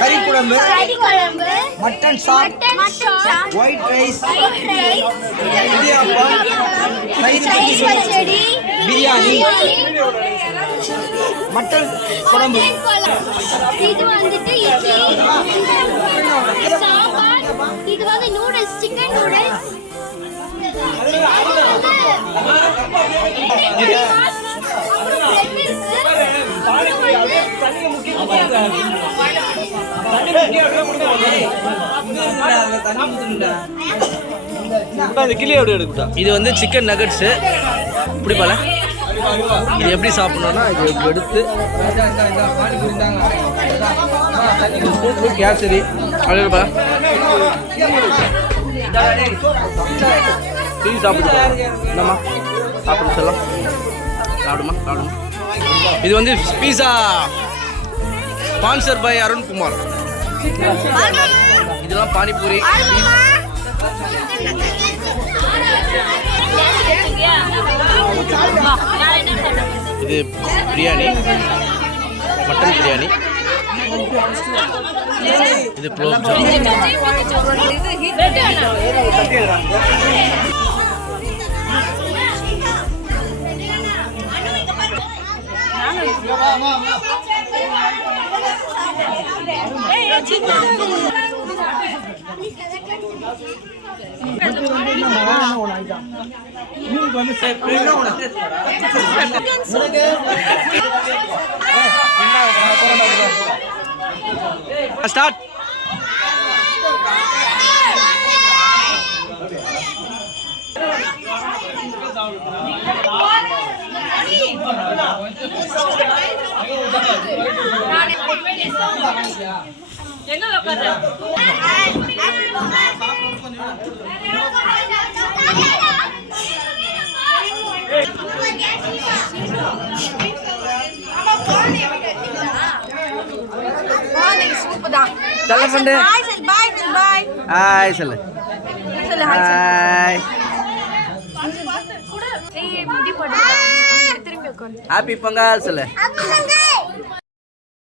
கறி குழம்பு, மட்டன் சாப், white rice, idiyappam, biryani, mutton குழம்பு, இது வந்துட்டு இட்லி, சாம்பார், இது வந்து நூடுல்ஸ், சிக்கன் நூடுல்ஸ், இது வந்து சிக்கன் நகட்ஸு. இப்படி பல இது எப்படி சாப்பிடணும்னா இது இப்படி எடுத்து கேசரி அப்படிப்பா சாப்பிடுமா என்னம்மா சாப்பிட சொல்லலாம். சாப்பிடுமா சாப்பிடுமா. இது வந்து பீஸா ஸ்பான்சர் பை அருண்குமார். இதெல்லாம் பானிபூரி. இது பிரியாணி, மட்டன் பிரியாணி. இது குலோப் ஜாமுன். ஸ்டார்ட். ஹாய் சொல்லு. ஹாய். ஹாப்பி பொங்கல் சொல்லு.